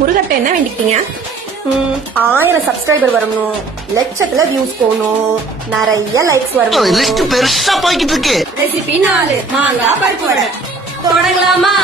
முருகட்ட என்ன வேண்டிக்கிட்டீங்க? 1000 சப்ஸ்கிரைபர் வரணும், லட்சத்துல வியூஸ் போகணும், நிறைய லைக்ஸ் வரணும். லிஸ்ட் பெருசா போய்கிட்டு இருக்கு. ரெசிபி 4 மாங்காய் பருப்பு வடை தொடங்கலாமா?